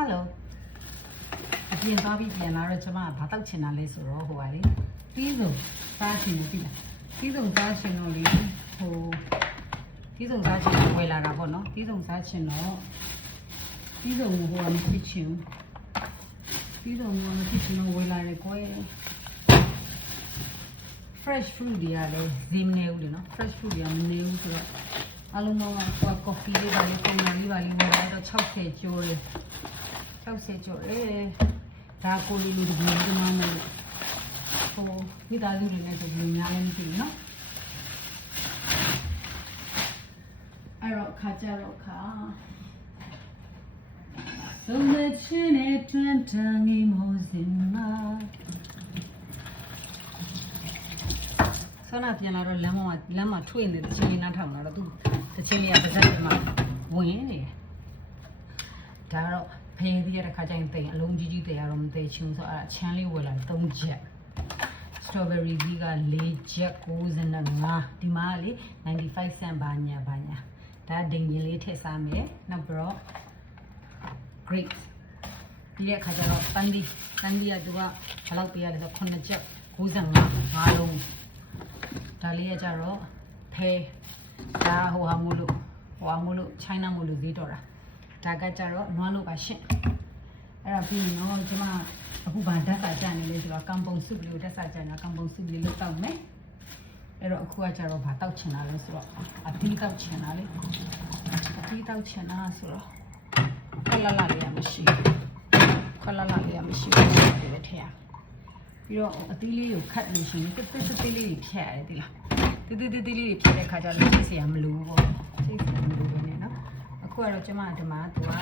ဟယ်လိုအပြင်သွားပြီးပြန်လာတော့ကျမကဘာတောက်ချင်တာလဲဆိုတော့ဟိုပါလေပြီးဆုံးစားချင်လို့ပြီလားပြီးဆုံးစားချင်တော့လေဟိုပြီးဆုံးစားချင်တော့ဝယ်လာတာပေါ့နော်ပြီးဆုံးစားချင်တော့ပြီးဆုံးဟိုကမဖြစ်ချင်ဘူးပြီးဆုံးဟိုကမဖြစ်ချင်တော့ဝယ်လာတယ်ကိုယ် fresh fruit တွေကလည်းဈေးမနေဘူးလေနော် fresh fruit တွေကမနေဘူးဆိုတော့အလုံးစုံကဟို coffee လေးပါလေပုံမှန်လေးပါလေဝယ်လာတော့60ကျော်တယ် 60ကျော်တယ်ဒါကိုလေးလေးဒီလိုဒီမှာမလို့ဟိုမိသားစုတွေနဲ့ဆိုဒီများလည်းမသိဘူးနော်အဲ့တော့ခါကြတော့ခါလုံးဝချင်းနဲ့တွန်းတန်နေမိုးစင်မှာဆောနာပြန်လာတော့လမ်းမမှာလမ်းမှာထွေနေတချင်းလေးနားထောင်လာတော့သူတချင်းလေးကပါဇက်ထဲမှာဝင်နေတယ်ဒါတော့ ဖယင်းသေးရတဲ့ခါကျရင်တိမ်အလုံးကြီးကြီးတည်ရတော့မသိချင်ဘူးဆိုတော့အဲ့ဒါချမ်းလေးဝယ်လာ3ချက်စတော်ဘယ်ရီကြီးက4ချက်95ဒီမှာကလေ95 cent ဘာညာဘာညာဒါဒိန်ကြီးလေးထည့်စားမယ်နောက်ပြီးတော့ grapes ဒီတဲ့ခါကျတော့တန်ဒီတန်ဒီကသူကဘယ်လောက်ပေးရလဲဆိုတော့9ချက်95ငါးလုံးဒါလေးကကြတော့ဖဲဒါဟိုဟာမို့လို့ဟိုဟာမို့လို့ China မို့လို့ဈေးတော်တာ ဒါကကြတော့နွားလို့ပါရှင့်အဲ့ဒါပြီးရင်တော့ကျမအခုဗာဓာတ်စာကြနေလေဆိုတော့ကံပုံစုပ်လေးကိုဓာတ်စာကြနေတာကံပုံစုပ်လေးလို့တောက်မယ်အဲ့တော့အခုကကြတော့ဗာတောက်ချင်တာလဲဆိုတော့အသီးတောက်ချင်တာလေအသီးတောက်ချင်တာဆိုတော့ခက်လာလာလေးရမရှိခက်လာလာလေးရမရှိဘူးဒီပဲထည့်ရပြီးတော့အသီးလေးကိုခတ်လို့ရှိရင်တစ်တစ်တစ်လေးတွေဖြတ်ရတယ်ဒီလားတစ်တစ်တစ်လေးတွေဖြတ်တဲ့ခါကျတော့သိစရာမလိုဘူးပေါ့သိစရာမလိုဘူးねနော်အခု ကတော့ကျမဒီမှာသူက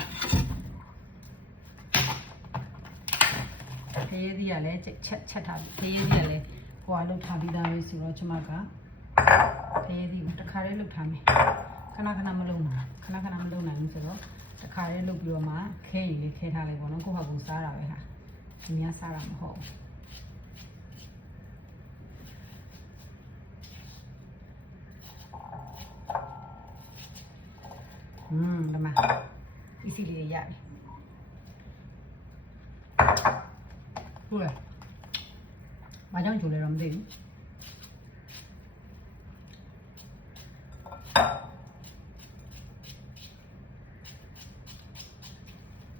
ခရေးသီးကလည်းချက်ချက်ထားခရေးသီးကလည်းဟိုအလုပ်ထားပြီးသားပဲဆိုတော့ကျမကခရေးသီးကိုတစ်ခါလေးလုပ်ထားမယ်ခဏခဏမလုပ်နိုင်ခဏခဏမလုပ်နိုင်ဘူးဆိုတော့တစ်ခါလေးလုပ်ပြီးတော့မှခဲရည်လေးခဲထားလိုက်ပေါ့နော်ကိုယ့်ဟာကိုယ်စားတာပဲဟာဒီများစားတာမဟုတ်ဘူး อืมဒီမှာအီစီလေးရတယ်ဟုတ်လားဘာကြောင့်ဂျိုလဲတော့မသိဘူး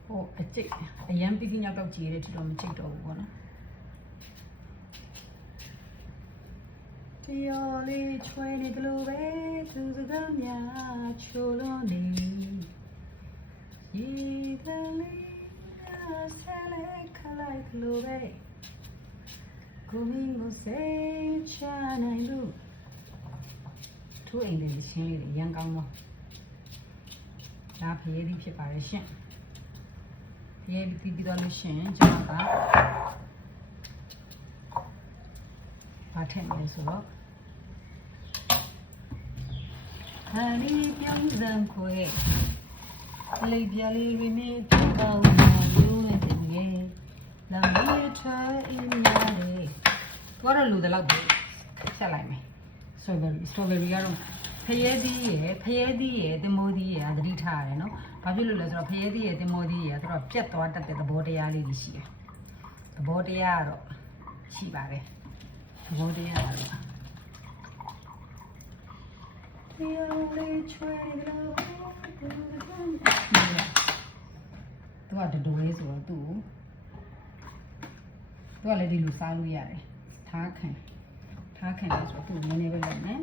ဟိုအကျိတ်အရန်ပြီးပြီးညောက်တော့ကြည်ရတဲ့ထတော့မချိတ်တော့ဘူးပေါ့နော် တရားလေးချွေနေကြလို့ပဲသူစကားများချိုးလို့နေရေကလေးဆဲလေးခလိုက်လို့ပဲကိုမင်းကိုစိတ်ချနိုင်လို့ထိုးအိမ်လေးရှင်းလေးတွေရန်ကောင်းတော့ဒါဖရေးလေးဖြစ်ပါရဲ့ရှင်ဖရေးလေးပြီးပြီးတော့လို့ရှင်ကျွန်တော်ကဘာထည့်မလဲဆိုတော့ ဟာဒီပြောင်းစံခွေလေးပြလေးရင်းနေတောင်းလာလို့နေတယ်လာမီထွားအင်းရတယ်တော့လူတလောက်ပဲဆက်လိုက်မယ်စတော်ဘယ်ရီစတော်ဘယ်ရီကတော့ဖရဲသီးရယ်ဖရဲသီးရယ်တင်မိုးသီးရယ်သတိထားရတယ်နော်ဘာဖြစ်လို့လဲဆိုတော့ဖရဲသီးရယ်တင်မိုးသီးရယ်သူတို့ပြတ်သွားတတ်တဲ့သဘောတရားလေးတွေရှိတယ်သဘောတရားကတော့ရှိပါတယ်သဘောတရားကတော့ သူကတတိုးလေးဆိုတော့သူ့ကိုသူကလည်းဒီလိုစားလို့ရတယ်ထားခံထားခံလို့ဆိုတော့သူ့နည်းနည်းပဲလုပ်မယ်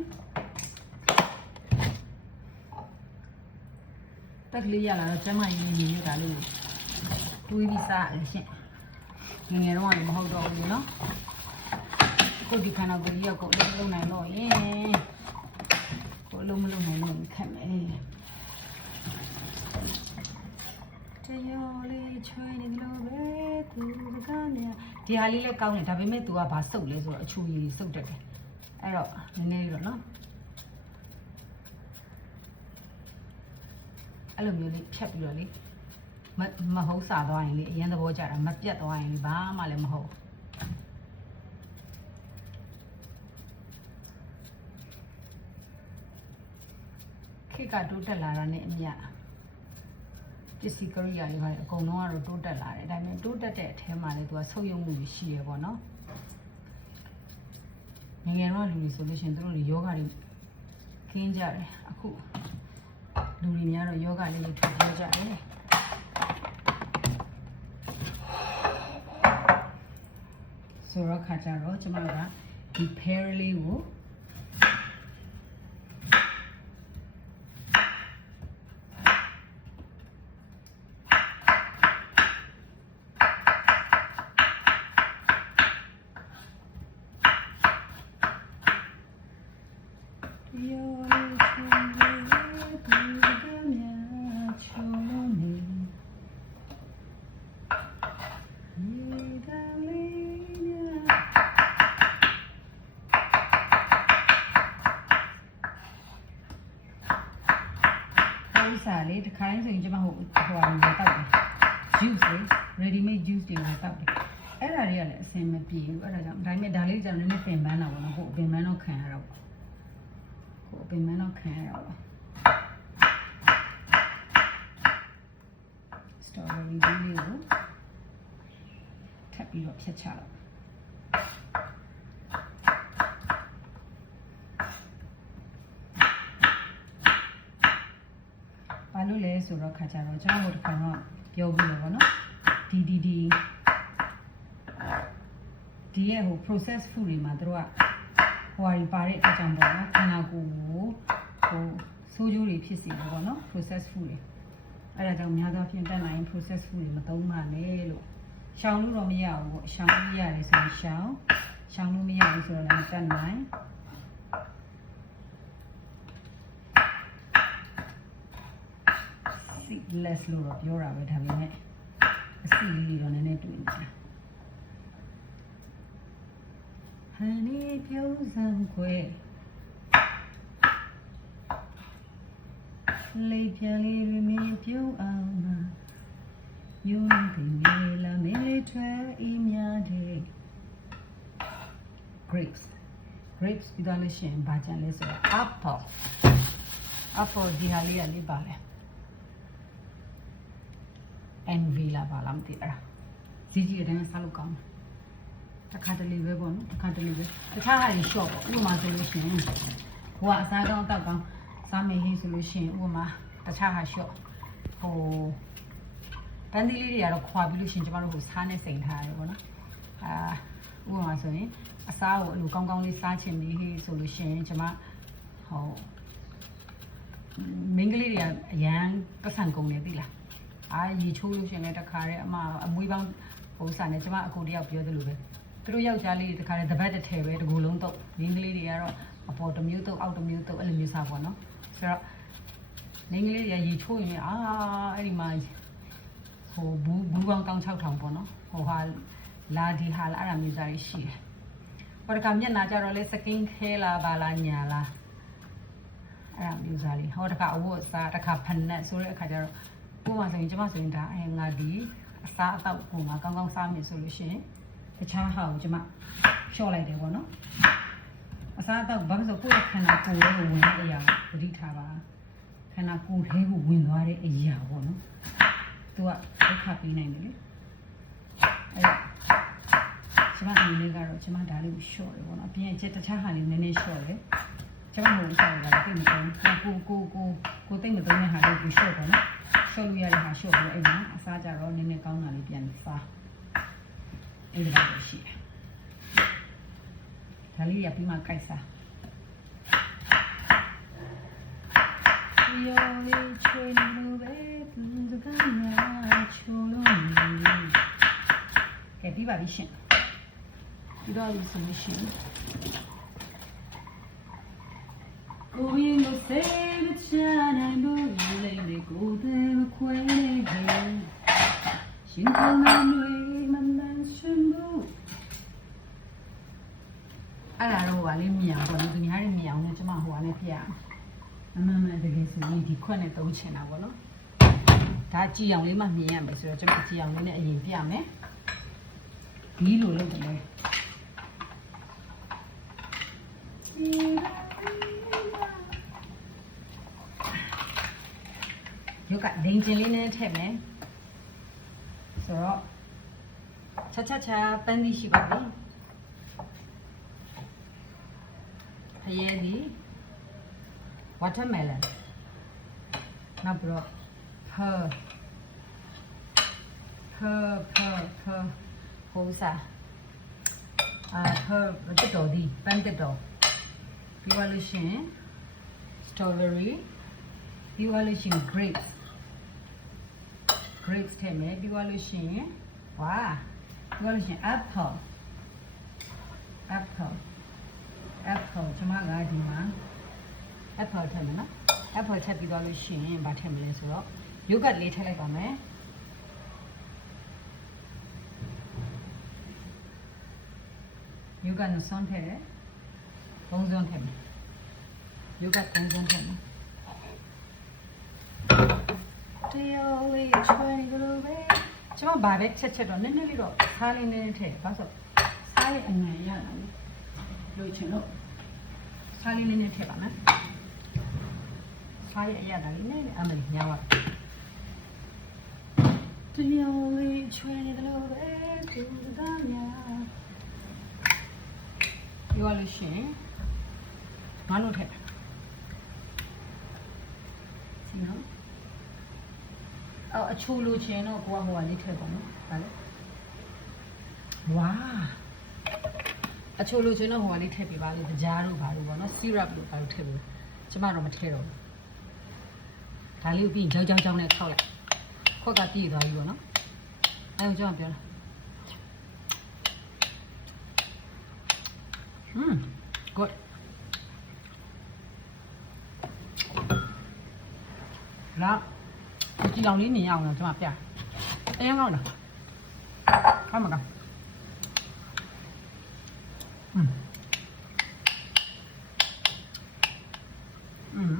တက်ကလေးရလာတော့ကျမကြီးနေနေတာလို့တွေးပြီးစားရတယ်ရှင်ငယ်ငယ်တော့လည်းမဟုတ်တော့ဘူးနော်ကိုဒီခန္ဓာကိုယ်ကြီးကကိုယ်လုံးလုံးနိုင်တော့ရင်ကိုယ်လုံးမလုံးနိုင်လို့ခက်မယ် တယောလေးချွေနေကြလို့ပဲသူကလည်း ဒီဟာလေးလည်းကောင်းတယ်ဒါပေမဲ့ तू ကဘာစုပ်လဲဆိုတော့အချူကြီးစုပ်တတ်တယ်အဲ့တော့နည်းနည်းလေးတော့နော်အဲ့လိုမျိုးလေးဖြတ်ပြီးတော့လေမမဟုတ်စားသွားရင်လေအရင်သဘောကျတာမပြတ်သွားရင်လေဘာမှလည်းမဟုတ်ခေတ်ကတိုးတက်လာတာနဲ့အမျှ ပစ္စည်းကရိယာတွေပါတယ်အကုန်လုံးကတော့တိုးတက်လာတယ်ဒါပေမဲ့တိုးတက်တဲ့အထဲမှာလည်းသူကဆုပ်ယုပ်မှုတွေရှိရပေါ့နော်ငယ်ငယ်တော့လူတွေဆိုလို့ရှိရင်သူတို့တွေယောဂတွေခင်းကြတယ်အခုလူတွေများတော့ယောဂလေးတွေထပ်ပြောကြတယ်ဆိုတော့ခါကြတော့ကျမတို့ကဒီ pair လေးကို စားလေးတစ်ခါတိုင်းဆိုရင်ကျမဟိုဟိုဟာမျိုးတောက်တယ် juice လေ ready made juice တွေလည်းတောက်တယ်အဲ့ဒါတွေကလည်းအဆင်မပြေဘူးအဲ့ဒါကြောင့်ဒါပေမဲ့ဒါလေးကျတော့နည်းနည်းပင်ပန်းတာပေါ့နော်ဟိုပင်ပန်းတော့ခံရတော့ ပေါ့ဟိုပင်ပန်းတော့ခံရတော့ပေါ့ strawberry လေးကိုထပ်ပြီးတော့ဖြတ်ချတော့ဘာလို့လဲဆိုတော့ခါကြတော့ကျွန်တော်တို့တစ်ခါတော့ပြောပြီးတော့ဗောနော်ဒီဒီဒီဒီရဲ့ဟို process food တွေမှာတို့က ဟိုဟာတွေပါတဲ့အကြောင်းပေါ့နော်ခန္ဓာကိုယ်ကိုဟိုဆိုးကျိုးတွေဖြစ်စေတယ်ပေါ့နော် process food တွေအဲ့ဒါကြောင့်များသောအားဖြင့်တက်နိုင် process food တွေမသုံးပါနဲ့လို့ရှောင်လို့တော့မရဘူးပေါ့ရှောင်လို့ရတယ်ဆိုရင်ရှောင်ရှောင်လို့မရဘူးဆိုတော့လည်းမတက်နိုင် seedless လို့တော့ပြောတာပဲဒါပေမဲ့အစီလေးတွေတော့နည်းနည်းတွေ့နေတာ Honey ပြုံးစံခွဲလေးပြန်လေးရမင်းပြုံးအောင်မယုံနေနေလာမေးလေးထွဲအီးများတဲ့ grapes grapes ပြီးတော့လို့ရှိရင်ဘာကြံလဲဆိုတော့ apple apple ဒီဟာလေးကလေးပါလဲ envy လာပါလားမသိအဲ့ဒါဈေးကြီးတဲ့အတိုင်းစားလို့ကောင်းတယ် တစ်ခါတလေပဲပေါ့နော်တစ်ခါတလေပဲတခြားဟာတွေ short ပေါ့ဥပမာဆိုလို့ရှိရင်ဟိုကအစားကောင်းအတောက်ကောင်းစားမယ်ဟင်းဆိုလို့ရှိရင်ဥပမာတခြားဟာ short ဟိုပန်းသီးလေးတွေကတော့ခွာပြီးလို့ရှိရင်ကျမတို့ဟိုစားနဲ့စိန်ထားရတယ်ပေါ့နော်အာဥပမာဆိုရင်အစားကိုအလိုကောင်းကောင်းလေးစားချင်ပြီဟေးဆိုလို့ရှိရင်ကျမဟိုမင်းကလေးတွေကအရန်ပတ်စံကုန်နေပြီလားအာရေချိုးလို့ရှရင်လည်းတခါတည်းအမအမွေးပေါင်းဟိုစားနေကျမအကိုတယောက်ပြောသလိုပဲ သူတို့ယောက်ျားလေးတွေတခါတည်းတပတ်တစ်ထည်ပဲတကူလုံးတော့မင်းကလေးတွေကတော့အပေါ်တစ်မျိုးတော့အောက်တစ်မျိုးတော့အဲ့လိုမျိုးစားပေါ့နော်ဆိုတော့မင်းကလေးတွေကရေချိုးရင်အာအဲ့ဒီမှာဟိုဘူးဘူးပေါင်း16000ပေါ့နော်ဟိုဟာလာဒီဟာလာအဲ့ဒါမျိုးစားရရှိတယ်ဟိုတခါမျက်နှာကြတော့လေစကင်ခဲလာပါလားညာလားအဲ့ဒါမျိုးစားလေးဟောတခါအဝတ်အစားတခါဖက်နက်ဆိုတဲ့အခါကျတော့ကိုယ်မှဆိုရင်ကျမဆိုရင်ဒါအဲငါဒီအစားအသောက်ကိုငါကောင်းကောင်းစားမယ်ဆိုလို့ရှိရင် တခြားဟာကိုကျမလျှော့လိုက်တယ်ပေါ့နော်အစားအသောက်ဘာလို့ဆိုကိုယ့်ရဲ့ခန္ဓာကိုယ်ရဲ့ဝင်တဲ့အရာကိုသတိထားပါခန္ဓာကိုယ်ထဲကိုဝင်သွားတဲ့အရာပေါ့နော်သူကဒုက္ခပေးနိုင်တယ်လေအဲ့တော့ကျမအနေနဲ့ကတော့ကျမဒါလေးကိုလျှော့တယ်ပေါ့နော်အပြင်ချက်တခြားဟာလေးနည်းနည်းလျှော့တယ်ကျမဟိုစားရတာတိတ်မသုံးကိုကိုကိုကိုတိတ်မသုံးတဲ့ဟာလေးကိုလျှော့ပေါ့နော်ရှော့လို့ရတဲ့ဟာရှော့ပြီးတော့အဲ့မှာအစားကြတော့နည်းနည်းကောင်းတာလေးပြန်စား အဲ့ဒါပဲရှိတယ်ဒါလေးရပြီးမှကြိုက်စားယောလေးချွေလို့ပဲသူစကားများချိုးလို့ကဲပြီးပါပြီရှင်ပြီးတော့ဒီဆိုလို့ရှိရင်ကိုရင်းလို့စေမချနိုင်ဘူးလေလေကိုယ်တည်းမခွဲနေဘူးရှင်ကောင်းတဲ့တွေမမှန်ရှင်ဘူး အဲ့ဒါတော့ဟိုကလေးမြင်အောင်ပေါ့နော်သူများတွေမြင်အောင်လည်းကျမဟိုကလည်းပြရအမှန်မှန်တကယ်ဆိုရင်ဒီခွက်နဲ့တုံးချင်တာပေါ့နော်ဒါကြည်အောင်လေးမှမြင်ရမယ်ဆိုတော့ကျမကြည်အောင်လေးနဲ့အရင်ပြမယ်ဒီလိုလုပ်တယ်လေရုပ်ကဒိန်ကျင်လေးနဲ့ထည့်မယ်ဆိုတော့ချာချာချာပန်းသီးရှိပါပြီဖ ရဲသီး watermelon နောက်ပြီးတော့ herb herb herb herb ဟိုးစားအာ herb တက်တော်ဒီပန်းတက်တော်ပြီးသွားလို့ရှိရင် strawberry ပြီးသွားလို့ရှိရင် grapes grapes ထည့်မယ်ပြီးသွားလို့ရှိရင်ဝါပြီးသွားလို့ရှိရင် apple apple apple ကျွန်မကဒီမှာ apple ထည့်မယ်နော် apple ထည့်ပြီးသွားလို့ရှိရင်ဗာထည့်မလဲဆိုတော့ yogurt လေးထည့်လိုက်ပါမယ် yogurt နဲ့စွန်းထည့်တယ်ဘုံစွန်းထည့်မယ် yogurt ဘုံစွန်းထည့်မယ်တရားလေးချွေးလို့ပဲကျွန်မဗာပဲချက်ချက်တော့နည်းနည်းလေးတော့စားလေးနည်းနည်းထည့်ဘာလို့စားလေးအငန်ရတာလေ လို့ချင်လို့စားလေးနည်းနည်းထည့်ပါမယ်စားရအရတာလေးနဲ့အမလီညာဝတရားလေးချွေနေတယ်လို့ပဲသူကများပြောလို့ရှိရင်ငါလို့ထက်စီနော်အော်အချိုးလို့ချင်တော့ကိုကဟိုကလေးထည့်ပါနော်ဗါလေဝါ အချိုးလို့ချင်တော့ဟိုကလေးထည့်ပြပါလေကြားတို့ဘာလို့ပေါ့နော် syrup လို့ဘာလို့ထည့်လို့ကျမတော့မထည့်တော့ဘူးဒါလေးကိုပြီးရင်ကြောက်ကြောက်ကြောက်နဲ့ခောက်လိုက်ခွက်ကပြည့်သွားပြီပေါ့နော်အဲဒါကြောင့်ပြောတာอืม good လာဒီကြည်အောင်လေးမြင်ရအောင်တော့ကျွန်မပြအရင်ကောင်းလားကောင်းမကောင်း อืมอืม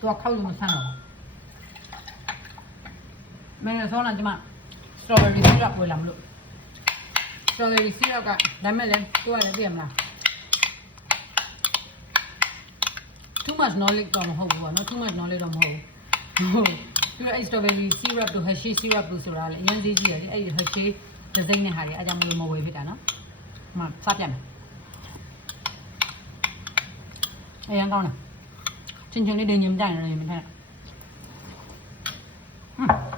ตัวเข้าอยู่มาสั่นหรอ မင်းဆောင်းလာကျမ strawberry syrup ဝယ်လာမလို့ strawberry syrup ကဒါမဲ့လဲသူကလည်းသိရမလား too much knowledge တော့မဟုတ်ဘူးပေါ့နော် too much knowledge တော့မဟုတ်ဘူးဟုတ်သူကအဲ့ strawberry syrup တို့ hershey syrup တို့ဆိုတာလေအရင်သေးကြီးရတယ်အဲ့ hershey ဒဇိမ့်နဲ့ဟာတွေအကြောင်းမလို့မဝယ်ဖြစ်တာနော် မှစပြမယ်အရင်ကောင်းလားချင်းချင်းလေးဒင်းညင်ကြရင်လည်းမထက်ဟွန်း